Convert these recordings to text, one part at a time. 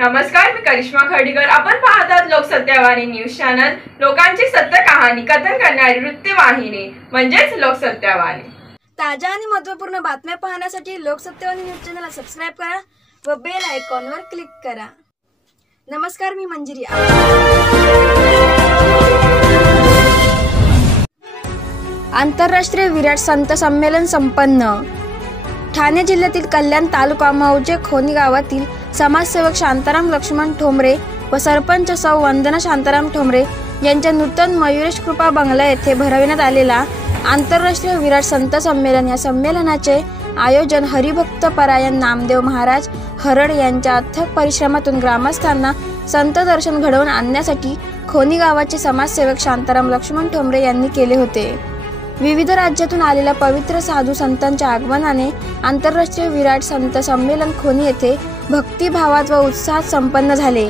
नमस्कार, मी करिश्मा खर्डीकर। आपण पाहतात लोकसत्यवाणी न्यूज चॅनल, लोकांची सत्य कहाणी कथन करणारी वृत्तवाहिनी म्हणजेच लोकसत्यवाणी। ताज्या आणि महत्त्वपूर्ण बातम्या पाहण्यासाठी लोकसत्यवाणी न्यूज चॅनलला सबस्क्राइब करा व बेल आयकॉनवर क्लिक करा। नमस्कार, मी मंजिरी। आंतरराष्ट्रीय विराट संत संमेलन संपन्न। ठाणे जिल्ह्यातील कल्याण तालुका मौजे खोनी गावातील समाजसेवक शांताराम लक्ष्मण ठोंबरे व सरपंच सौ वंदना शांताराम ठोंबरे यांच्या नूतन मयुरेश कृपा बंगला येथे भरविण्यात आलेला आंतरराष्ट्रीय विराट संत संमेलन या संमेलनाचे आयोजन हरिभक्त परायण नामदेव महाराज हरड यांच्या अथक परिश्रमातून ग्रामस्थांना संत दर्शन घडवून आणण्यासाठी खोनी गावाचे समाजसेवक शांताराम लक्ष्मण ठोंबरे यांनी केले होते। विविध राज्यातून आलेल्या पवित्र साधू संतांच्या आगमनाने आंतरराष्ट्रीय विराट संत संमेलन खोनी येथे भक्तिभावात व उत्साहात संपन्न झाले।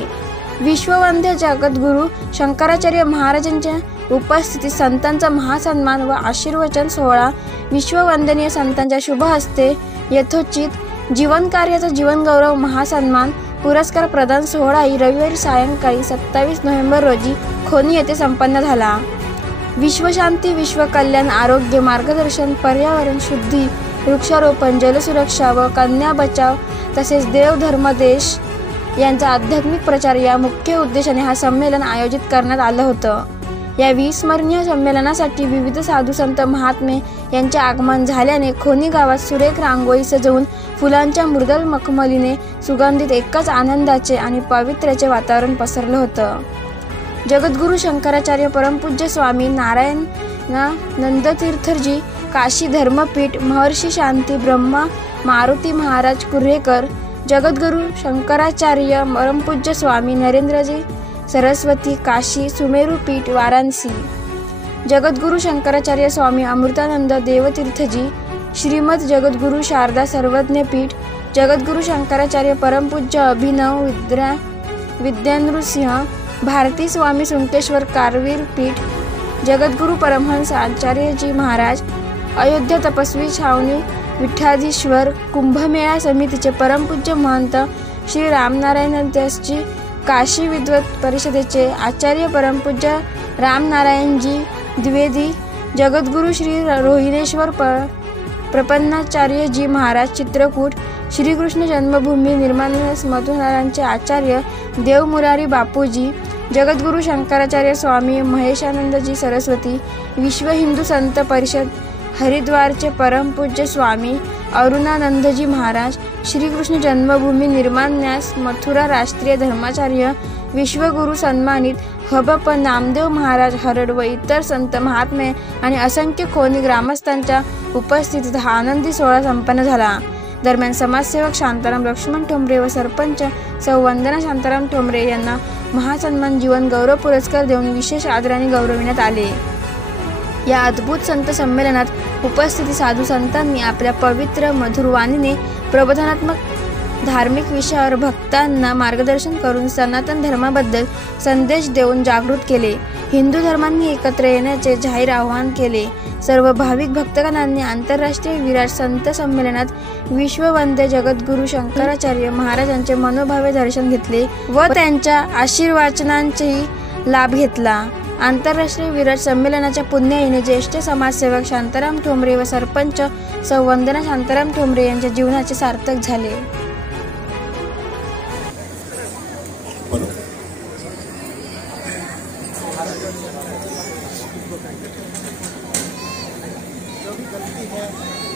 विश्ववंद्य जगद्गुरू शंकराचार्य महाराजांच्या उपस्थितीत संतांचा महासन्मान व आशीर्वचन सोहळा, विश्ववंदनीय संतांच्या शुभ हस्ते यथोचित जीवन कार्याचा जीवन गौरव महासन्मान पुरस्कार प्रदान सोहळाही रविवारी सायंकाळी 27 नोव्हेंबर रोजी खोनी येथे संपन्न झाला। विश्वशांती, विश्वकल्याण, आरोग्य, मार्गदर्शन, पर्यावरण शुद्धी, वृक्षारोपण, जलसुरक्षा व कन्या बचाव तसेच देव धर्म देश यांचा आध्यात्मिक प्रचार या मुख्य उद्देशाने हा संमेलन आयोजित करण्यात आलं होतं। या विस्मरणीय संमेलनासाठी विविध साधू संत महात्मे यांचे आगमन झाल्याने खोनी गावात सुरेख रांगोळी सजवून फुलांच्या मृदुल मखमलीने सुगंधित एकच आनंदाचे आणि पवित्र्याचे वातावरण पसरलं होतं। जगद्गुरू शंकराचार्य परमपूज्य स्वामी नारायण नंदतीर्थजी काशी धर्मपीठ महर्षी शांती ब्रह्मा मारुती महाराज कुर्हेकर, जगद्गुरू शंकराचार्य परमपूज्य स्वामी नरेंद्रजी सरस्वती काशी सुमेरू पीठ वाराणसी, जगद्गुरू शंकराचार्य स्वामी अमृतानंद देवतीर्थजी श्रीमद जगद्गुरू शारदा सर्वज्ञ पीठ, जगद्गुरू शंकराचार्य परमपूज्य अभिनव विद्यानृसिंह भारती स्वामी सुंकेश्वर कारवीर पीठ, जगद्गुरू परमहंस आचार्यजी महाराज अयोध्या तपस्वी छावणी विठ्ठाधीश्वर, कुंभमेळा समितीचे परमपूज्य महंत श्री रामनारायणदासजी काशी विद्वत परिषदेचे आचार्य परमपूज्य रामनारायणजी द्विवेदी, जगद्गुरू श्री रोहिणेश्वर प्रपन्नाचार्यजी महाराज चित्रकूट, श्रीकृष्ण जन्मभूमी निर्माणस मधुनारायणचे आचार्य देवमुरारी बापूजी, जगद्गुरू शंकराचार्य स्वामी महेशानंदजी सरस्वती, विश्व हिंदू संत परिषद हरिद्वारचे परमपूज्य स्वामी अरुणानंदजी महाराज, श्रीकृष्ण जन्मभूमी निर्माणन्यास मथुरा राष्ट्रीय धर्माचार्य विश्वगुरू सन्मानित हबप नामदेव महाराज हरड व इतर संत महात्मे आणि असंख्य खोनी ग्रामस्थांच्या उपस्थितीत हा आनंदी सोहळा संपन्न झाला। दरम्यान समाजसेवक शांताराम लक्ष्मण ठोंबरे व सरपंच सौ वंदना शांताराम ठोंबरे यांना महासन्मान जीवन गौरव पुरस्कार देऊन विशेष आदराने गौरविण्यात आले। या अद्भुत संत संमेलनात उपस्थित साधू संतांनी आपल्या पवित्र मधुर वाणीने प्रबोधनात्मक धार्मिक विषयावर भक्तांना मार्गदर्शन करून सनातन धर्माबद्दल संदेश देऊन जागृत केले। हिंदू धर्मांनी एकत्र येण्याचे जाहीर आवाहन केले। सर्व भाविक भक्तगणांनी आंतरराष्ट्रीय विराट संत संमेलनात विश्ववंद्य जगद्गुरू शंकराचार्य महाराजांचे मनोभावे दर्शन घेतले व त्यांच्या आशीर्वचनांचाही लाभ घेतला। आंतरराष्ट्रीय विराट संमेलनाच्या पुण्याईने ज्येष्ठ समाजसेवक शांताराम ठोंबरे व सरपंच सौ वंदना शांताराम ठोंबरे यांच्या जीवनाचे सार्थक झाले।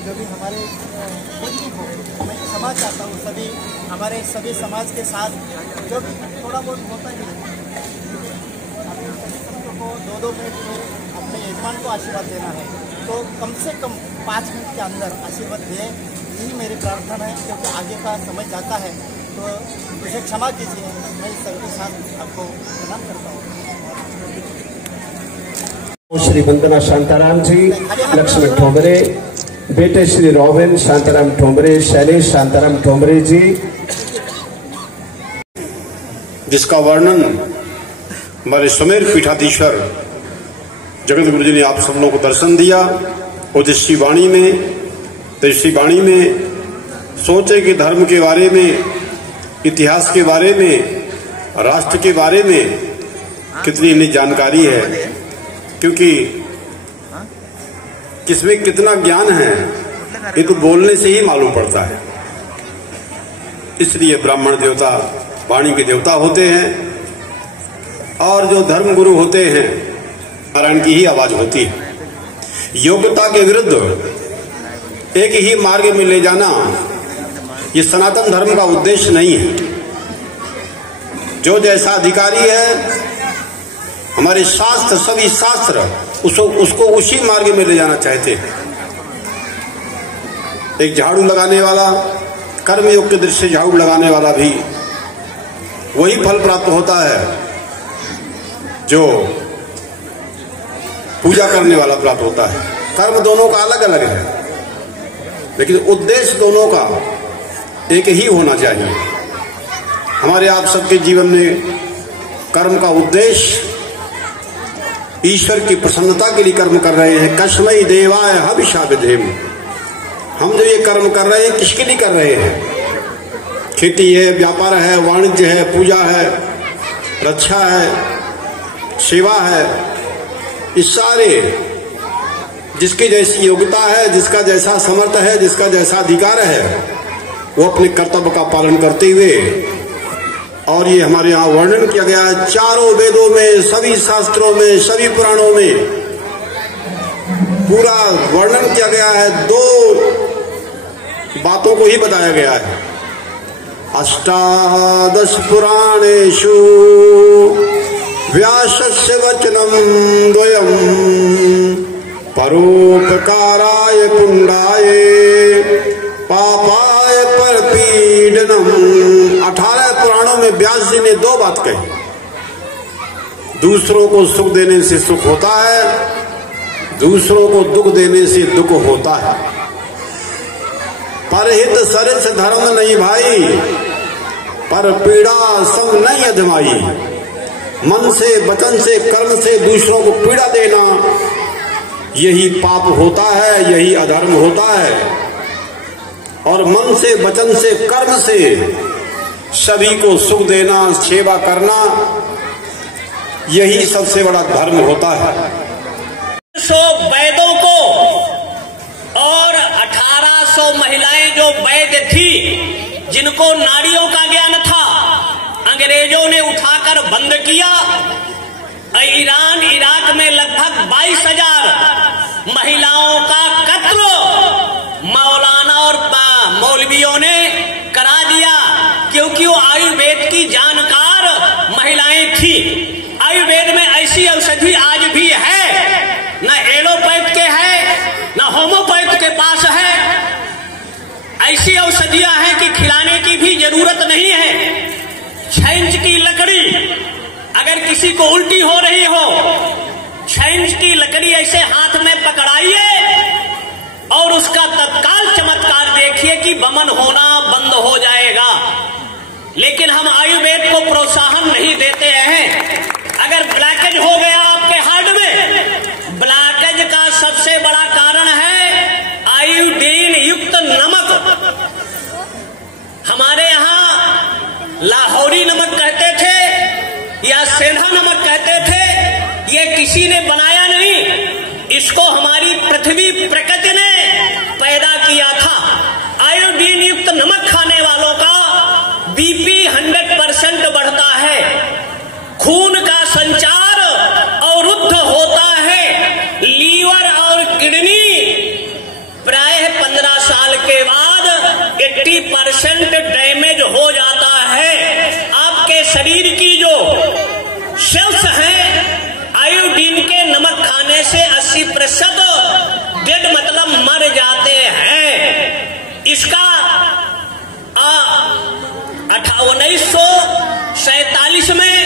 जो भी हमारे मैं क्षमा चाहता हूँ हमारे सभी समाज के साथ जो भी थोड़ा बहुत होता है को 2-2 मिनट में अपने यजमान को आशीर्वाद देना है, तो कम से कम 5 मिनट के अंदर आशीर्वाद दें, यही मेरी प्रार्थना है। क्योंकि आगे का समय जाता है तो मुझे क्षमा कीजिए। मैं सबके साथ आपको प्रणाम करता हूँ। श्री वंदना शांताराम जी लक्ष्मण ठोंबरे, बेटे श्री रोबिन शांताराम ठोंबरे, शैलेश शांताराम ठोंबरे जी, जिसका वर्णन हमारे सुमेर पीठाधीश्वर जगत गुरु जी ने आप सब लोगों को दर्शन दिया। और जिस वाणी में सोचे कि धर्म के बारे में इतिहास के बारे में, राष्ट्र के बारे में कितनी इन्हें जानकारी है, क्योंकि किसमें कितना ज्ञान है ये तो बोलने से ही मालूम पड़ता है। इसलिए ब्राह्मण देवता वाणी के देवता होते हैं और जो धर्म गुरु होते हैं नारायण की ही आवाज होती है। योग्यता के विरुद्ध एक ही मार्ग में ले जाना ये सनातन धर्म का उद्देश्य नहीं है। जो जैसा अधिकारी है, हमारे शास्त्र, सभी शास्त्र उसको उसी मार्ग में ले जाना चाहते हैं। एक झाड़ू लगाने वाला, कर्मयोग के दृष्टि से झाड़ू लगाने वाला भी वही फल प्राप्त होता है जो पूजा करने वाला प्राप्त होता है। कर्म दोनों का अलग अलग है, लेकिन उद्देश्य दोनों का एक ही होना चाहिए। हमारे आप सबके जीवन में कर्म का उद्देश्य ईश्वर की प्रसन्नता के लिए कर्म कर रहे हैं। कस्मै देवाय हविषा विधेम। हम जो ये कर्म कर रहे हैं किसके लिए कर रहे हैं? खेती है, व्यापार है, वाणिज्य है, पूजा है, रक्षा है, सेवा है, इस सारे जिसकी जैसी योग्यता है, जिसका जैसा समर्थ है, जिसका जैसा अधिकार है, वो अपने कर्तव्य का पालन करते हुए, और ये हमारे यहाँ वर्णन किया गया है चारों वेदों में, सभी शास्त्रों में, सभी पुराणों में पूरा वर्णन किया गया है। 2 बातों को ही बताया गया है। अष्टादश पुराणेषु व्यासस्य वचनं द्वयम् परोपकाराय पुण्डाय पापाय परपीडनम। 18 पुराणों में व्यास जी ने 2 बात कही। दूसरों को सुख देने से सुख होता है, दूसरों को दुख देने से दुख होता है। परहित सरिस धर्म नहीं भाई, पर पीड़ा सम नहीं अजमाई। मन से, वचन से, कर्म से दूसरों को पीड़ा देना यही पाप होता है, यही अधर्म होता है। और मन से, वचन से, कर्म से सभी को सुख देना, सेवा करना, यही सबसे बड़ा धर्म होता है। 100 वैदों को और 1800 महिलाएं जो वैद्य थी, जिनको नाड़ियों का ज्ञान था, अंग्रेजों ने उठाकर बंद किया। ईरान, इराक में लगभग 22,000 महिलाओं का कत्ल मौलाना और मौलवियों ने करा दिया, क्योंकि वो आयुर्वेद की जानकार महिलाएं थी। आयुर्वेद में ऐसी औषधि आज भी है, न एलोपैथ के है, न होम्योपैथ के पास है। ऐसी औषधियां हैं कि खिलाने की भी जरूरत नहीं है। छैंच की लकड़ी, अगर किसी को उल्टी हो रही हो, छैंच की लकड़ी ऐसे हाथ में पकड़ाइए और उसका तत्काल चमत्कार देखिए कि वमन होना बंद हो जाएगा। लेकिन हम आयुर्वेद को प्रोत्साहन नहीं देते हैं। अगर ब्लैकेज हो गया आपके हार्ट में, ब्लैकेज का सबसे बड़ा कारण है आयोडीन युक्त नमक। हमारे यहाँ लाहौरी नमक कहते थे या सेंधा नमक कहते थे। ये किसी ने बनाया नहीं, इसको हमारी पृथ्वी प्रकृति ने पैदा किया था। आयोडीन युक्त नमक खाने वालों का बीपी 100% बढ़ता है, खून का संचार अवरुद्ध होता है, लीवर और किडनी प्रायः 15 साल के बाद 80% डैमेज हो जाता है। आपके शरीर की जो सेल्स हैं, आयोडीन के नमक खाने से 80% डेड मतलब मर जाते हैं। इसका 1947 में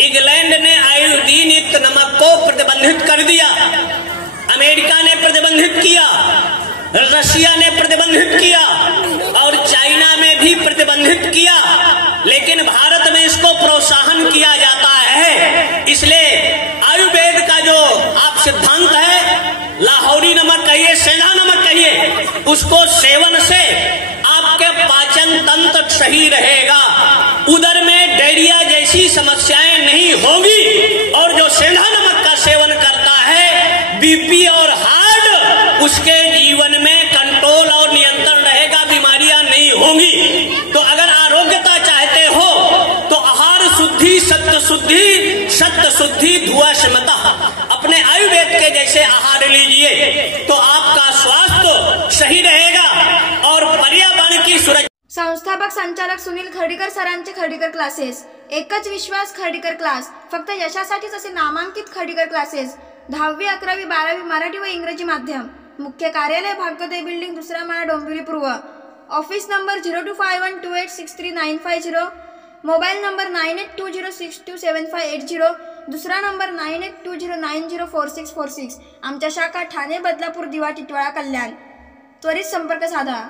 इंग्लैंड ने आयोडीन युक्त नमक को प्रतिबंधित कर दिया, अमेरिका ने प्रतिबंधित किया, रशिया ने प्रतिबंधित किया और चाइना में भी प्रतिबंधित किया। लेकिन भारत में इसको प्रोत्साहन किया जाता है। इसलिए आयुर्वेद का जो आप सिद्धांत है, लाहौरी नमक कहिए, सेंधा नमक कहिए, उसको सेवन से आपके पाचन तंत्र सही रहेगा, उदर में डायरिया जैसी समस्याएं नहीं होंगी, और जो सेंधा नमक का सेवन करता है बीपी और हार्ट उसके जीवन में कंट्रोल और नियंत्रण रहेगा, बीमारियां नहीं होंगी। तो अगर आरोग्यता चाहते हो तो आहार शुद्धि, सत्य शुद्धि धुआ समता, अपने आयुर्वेद के जैसे आहार लीजिए तो आपका स्वास्थ्य सही रहेगा और पर्यावरण की सुरक्षा। संस्थापक संचालक सुनील खर्डीकर सरांचे खर्डीकर क्लासेस, एकच विश्वास खर्डीकर क्लास, फक्त यशासाठीच असे नामांकित खर्डीकर क्लासेस, 10वी 11वी 12वी मराठी व इंग्रजी माध्यम, मुख्य कार्यालय भाग्योदय बिल्डिंग, दुसरा माळा, डोंबिवली पूर्व, ऑफिस नंबर 0251286395, मोबाईल नंबर 9820627580, दुसरा नंबर 9820904646, आमच्या शाखा ठाणे, बदलापूर, दिवा, टिटवाळा, कल्याण. त्वरित संपर्क साधा.